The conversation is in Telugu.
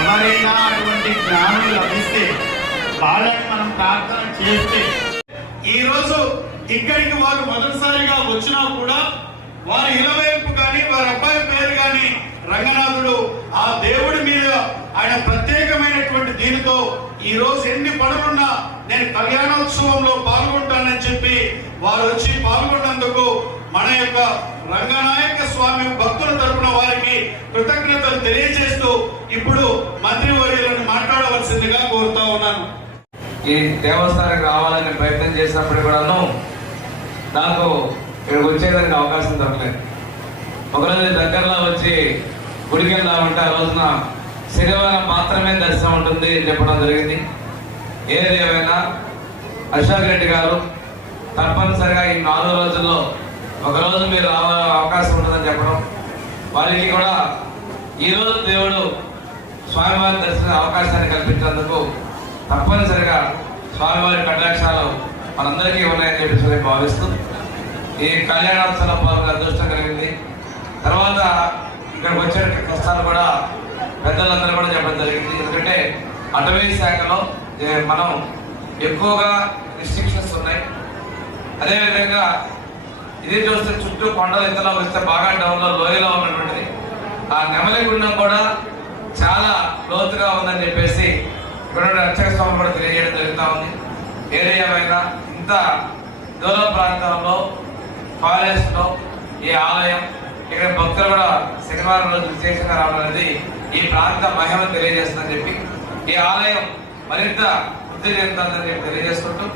ఎవరైనా అటువంటి జ్ఞానం లభిస్తే వాళ్ళని మనం ప్రార్థన చేస్తే, ఈ రోజు ఇక్కడికి వారు మొదటిసారిగా వచ్చినా కూడా వారి ఇలవేంపు కానీ వారి అబ్బాయి పేరు కానీ రంగనాథుడు, ఆ దేవుడి మీద ఆయన ప్రత్యేకమైనటువంటి దీనితో ఈ రోజు ఎన్ని పనులున్నా నేను కళ్యాణోత్సవంలో పాల్గొంటానని చెప్పి వారు వచ్చి పాల్గొన్నందుకు మన యొక్క రంగనాయక స్వామి భక్తుల తరపున వారికి కృతజ్ఞతలు తెలియజేస్తూ ఇప్పుడు మంత్రివర్యులను మాట్లాడవలసిందిగా కోరుతా ఉన్నాను. ఈ దేవస్థానానికి రావాలని ప్రయత్నం చేసినప్పుడు కూడాను నాకు ఇక్కడికి వచ్చేదానికి అవకాశం దొరకలేదు. ఒకరోజు దగ్గరలో వచ్చి గుడికి వెళ్దామంటే ఆ రోజున శనివారం మాత్రమే దర్శనం ఉంటుంది చెప్పడం జరిగింది. ఏదేమైనా అశోక్ రెడ్డి గారు తప్పనిసరిగా ఈ 4 రోజుల్లో ఒకరోజు మీరు అవకాశం ఉంటుందని చెప్పడం, వారికి కూడా ఈరోజు దేవుడు స్వామివారి దర్శన అవకాశాన్ని కల్పించేందుకు తప్పనిసరిగా స్వామివారి కటాక్షాలు మనందరికీ ఉన్నాయని చెప్పేసి భావిస్తూ ఈ కళ్యాణోత్సవం పాల్గొనే అదృష్టం కలిగింది. తర్వాత ఇక్కడికి వచ్చే కష్టాలు కూడా పెద్దలందరూ కూడా చెప్పడం జరిగింది. ఎందుకంటే అటవీ శాఖలో మనం ఎక్కువగా రిస్ట్రిక్షన్స్ ఉన్నాయి. అదేవిధంగా ఇది చూస్తే చుట్టూ కొండలు ఇంతలో వస్తే బాగా డౌన్లో లోయలో ఉన్నటువంటిది, ఆ నెమలి గుండం కూడా చాలా లోతుగా ఉందని చెప్పేసి ఇక్కడ అర్చక స్వామి కూడా తెలియజేయడం జరుగుతూ ఉంది. ఏరియా ఇంత దూర ప్రాంతంలో ఫారెస్ట్ లో ఈ ఆలయం, ఇక్కడ భక్తులు కూడా శనివారం రోజు విశేషంగా రావడం అనేది ఈ ప్రాంత మహిమను తెలియజేస్తుందని చెప్పి ఈ ఆలయం మరింత వృద్ధి చెందుతుందని చెప్పి తెలియజేసుకుంటూ